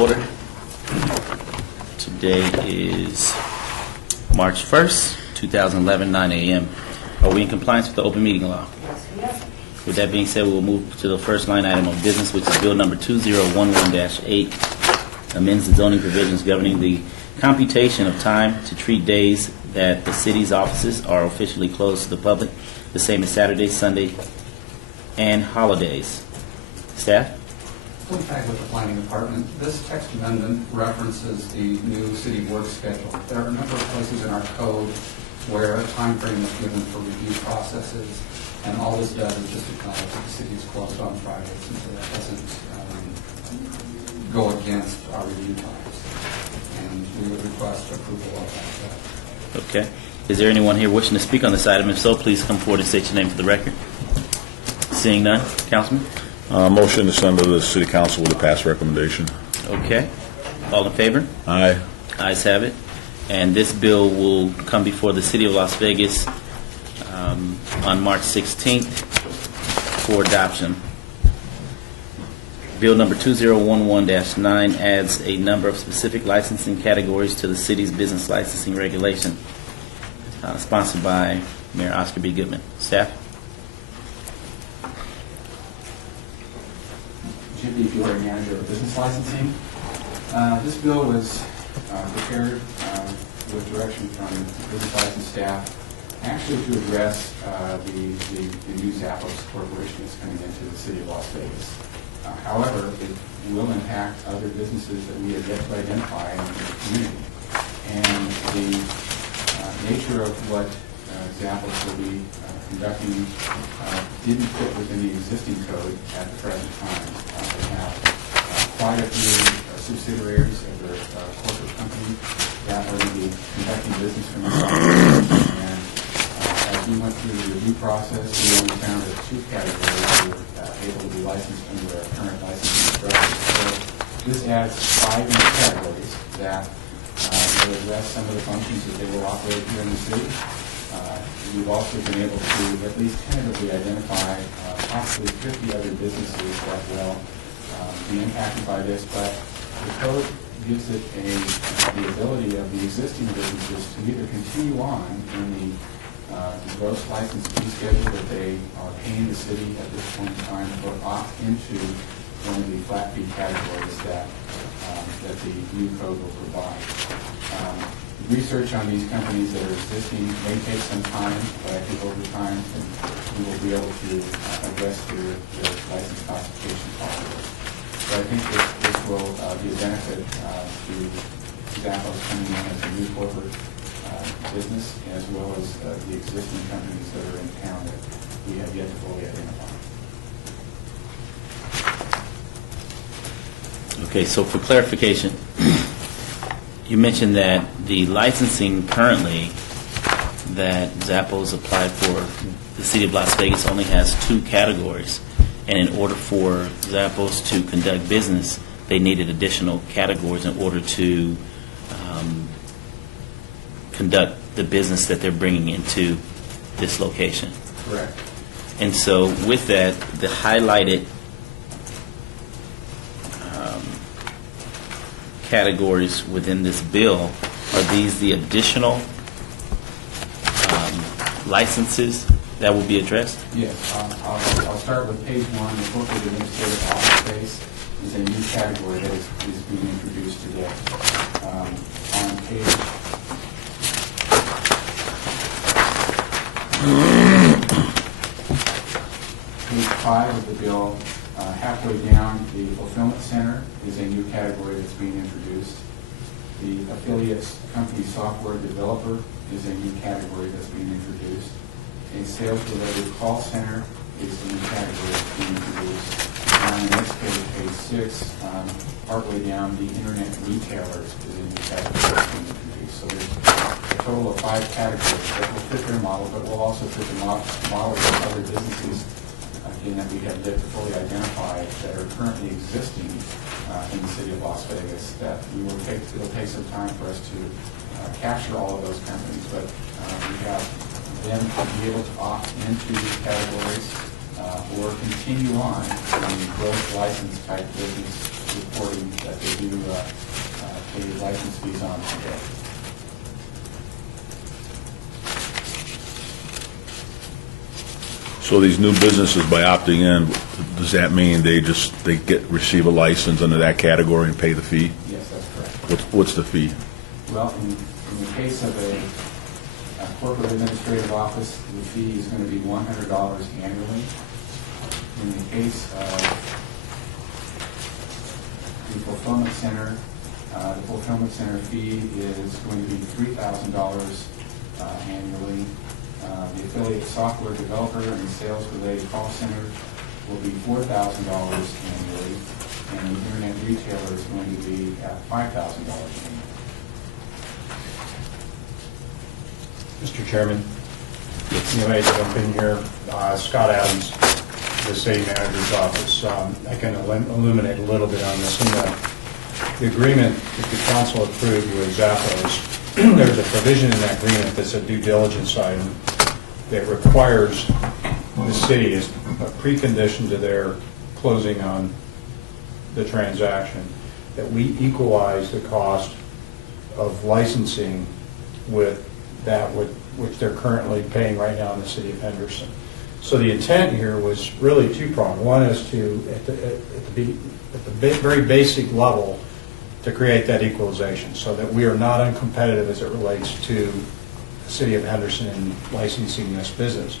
order. Today is March 1st, 2011, 9 a.m. Are we in compliance with the open meeting law? Yes, we are. With that being said, we will move to the first line item of business, which is Bill number 2011-8, amends the zoning provisions governing the computation of time to treat days that the city's offices are officially closed to the public, the same as Saturday, Sunday, and holidays. Staff? Contact with the planning department. This text amendment references the new city work schedule. There are a number of places in our code where a time frame is given for review processes, and all this does is just acknowledge that the city is closed on Fridays, and so that doesn't go against our review times. And we would request approval of that. Okay. Is there anyone here wishing to speak on this item? If so, please come forward and state your name for the record. Seeing none, Councilman? Motion to send to the City Council with a pass recommendation. Okay. All in favor? Aye. Ayes have it. And this bill will come before the City of Las Vegas on March 16th for adoption. Bill number 2011-9 adds a number of specific licensing categories to the city's business licensing regulation, sponsored by Mayor Oscar B. Goodman. Staff? Jim B. Fiore, manager of business licensing. This bill was prepared with direction from business license staff, actually to address the new Zappos Corporation that's coming into the city of Las Vegas. However, it will impact other businesses that we have yet to identify in the community. And the nature of what Zappos will be conducting didn't fit within the existing code at the present time. They have quite a few subsidiaries of their corporate company that are going to be conducting business from the office. And as we went through the review process, we only found that 2 categories were able to be licensed under their current licensing structure. So this adds 5 new categories that will address some of the functions that they will operate here in the city. We've also been able to at least tentatively identify possibly 50 other businesses that will be impacted by this, but the code gives it the ability of the existing businesses to either continue on in the gross license fee schedule that they are paying the city at this point in time, or opt into one of the flat fee categories that the new code will provide. Research on these companies that are existing may take some time, but I think over time we will be able to address their license classification possibly. So I think this will be a benefit to Zappos coming in as a new corporate business, as well as the existing companies that are in town that we have yet to fully identify. Okay, so for clarification, you mentioned that the licensing currently that Zappos applied for the City of Las Vegas only has 2 categories, and in order for Zappos to conduct business, they needed additional categories in order to conduct the business that they're bringing into this location. Correct. And so with that, the highlighted categories within this bill, are these the additional licenses that will be addressed? Yes. I'll start with page 1. The corporate administrative office space is a new category that is being introduced today. On page page 5 of the bill, halfway down, the fulfillment center is a new category that's being introduced. The affiliates company software developer is a new category that's being introduced. A sales-related call center is a new category that's being introduced. And on the next page, page 6, partway down, the internet retailers is a new category that's being introduced. So there's a total of 5 categories that will fit their model, but will also fit the model of other businesses again, that we have yet to fully identify that are currently existing in the city of Las Vegas. That it'll take some time for us to capture all of those companies, but we have them to be able to opt into these categories or continue on in growth license type business reporting that they do pay license fees on today. So these new businesses, by opting in, does that mean they receive a license under that category and pay the fee? Yes, that's correct. What's the fee? Well, in the case of a corporate administrative office, the fee is going to be $100 annually. In the case of the fulfillment center fee is going to be $3,000 annually. The affiliate software developer and sales-related call center will be $4,000 annually, and the internet retailer is going to be at $5,000 annually. Mr. Chairman, you may jump in here. Scott Adams, the city manager's office. I can illuminate a little bit on this. In the agreement that the council approved with Zappos, there's a provision in that agreement that's a due diligence item that requires the city, as a precondition to their closing on the transaction, that we equalize the cost of licensing with that which they're currently paying right now in the city of Henderson. So the intent here was really two-pronged. One is to, at the very basic level, to create that equalization so that we are not uncompetitive as it relates to the city of Henderson in licensing this business.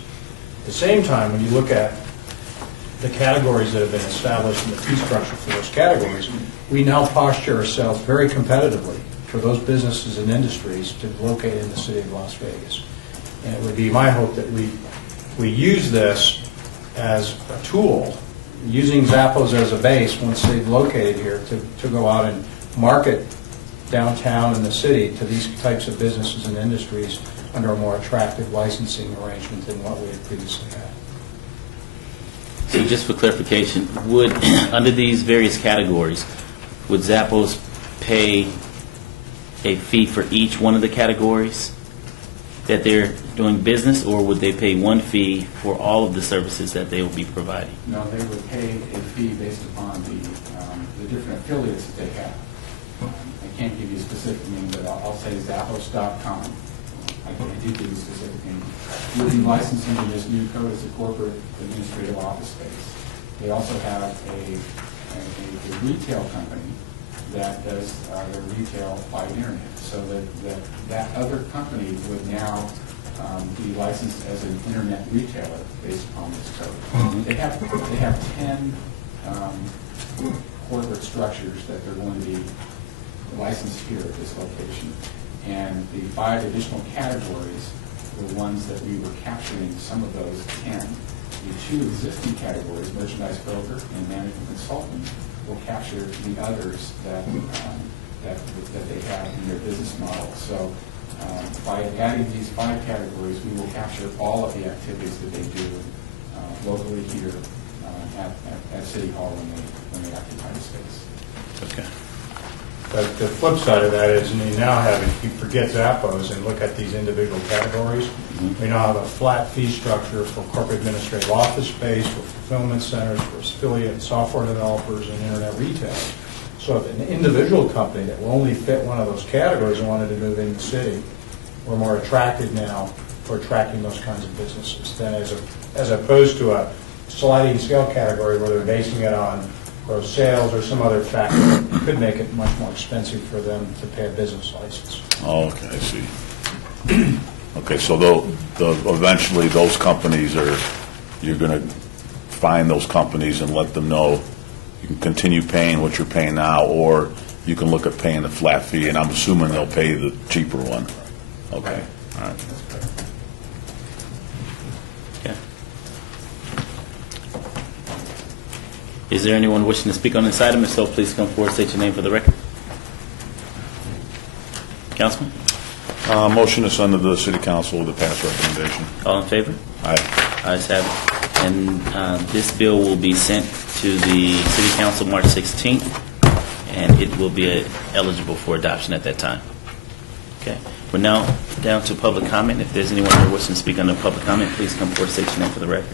At the same time, when you look at the categories that have been established in the fee structure for those categories, we now posture ourselves very competitively for those businesses and industries to locate in the city of Las Vegas. And it would be my hope that we use this as a tool, using Zappos as a base once they've located here, to go out and market downtown in the city to these types of businesses and industries under a more attractive licensing arrangement than what we had previously had. So just for clarification, would, under these various categories, would Zappos pay a fee for each one of the categories that they're doing business, or would they pay one fee for all of the services that they will be providing? No, they would pay a fee based upon the different affiliates that they have. I can't give you a specific name, but I'll say Zappos.com. I can't give you a specific name. We'll be licensing in this new code as a corporate administrative office space. They also have a retail company that does their retail by internet, so that other company would now be licensed as an internet retailer based upon this code. They have 10 corporate structures that they're going to be licensed here at this location, and the 5 additional categories were ones that we were capturing some of those 10. The 2 existing categories, merchandise broker and management consultant, will capture the others that they have in their business model. So by adding these 5 categories, we will capture all of the activities that they do locally here at City Hall when they occupy the space. Okay. But the flip side of that is, you now have, if you forget Zappos and look at these individual categories, we now have a flat fee structure for corporate administrative office space, for fulfillment centers, for affiliate software developers, and internet retailers. So if an individual company that will only fit one of those categories and wanted to move in the city, we're more attracted now for attracting those kinds of businesses than as opposed to a sliding scale category where they're basing it on gross sales or some other factor that could make it much more expensive for them to pay a business license. Oh, okay, I see. Okay, so eventually those companies you're going to find those companies and let them know you can continue paying what you're paying now, or you can look at paying the flat fee, and I'm assuming they'll pay the cheaper one. Okay, all right. Okay. Is there anyone wishing to speak on this item? If so, please come forward, state your name for the record. Councilman? Motion to send to the city council with a pass recommendation. All in favor? Aye. Ayes have it. And this bill will be sent to the City Council March 16th, and it will be eligible for adoption at that time. Okay. We're now down to public comment. If there's anyone who wishing to speak on the public comment, please come forward, state your name for the record.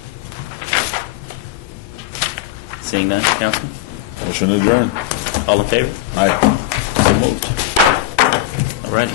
Seeing none, Councilman? Motion adjourned. All in favor? Aye. So moved. All righty.